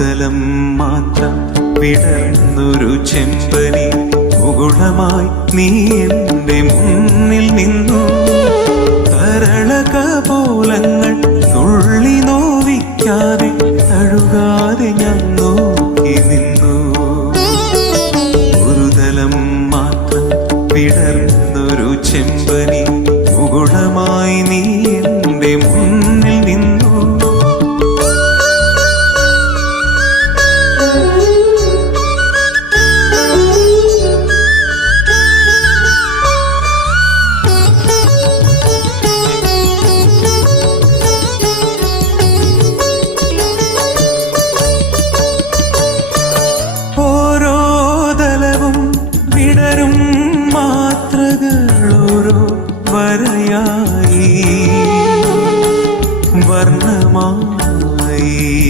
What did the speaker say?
തലം മാത്രം വിടർന്നൊരു ചെമ്പനി മുകുളമായി നീ എന്റെ മുന്നിൽ നിന്നു. തരളകപോലങ്ങൾ തുള്ളി നോവിക്കാതെ തഴുകാതെ ഞാൻ നോക്കി നിന്നു. ഒരു തലം മാത്രം വിടർന്നൊരു ചെമ്പനി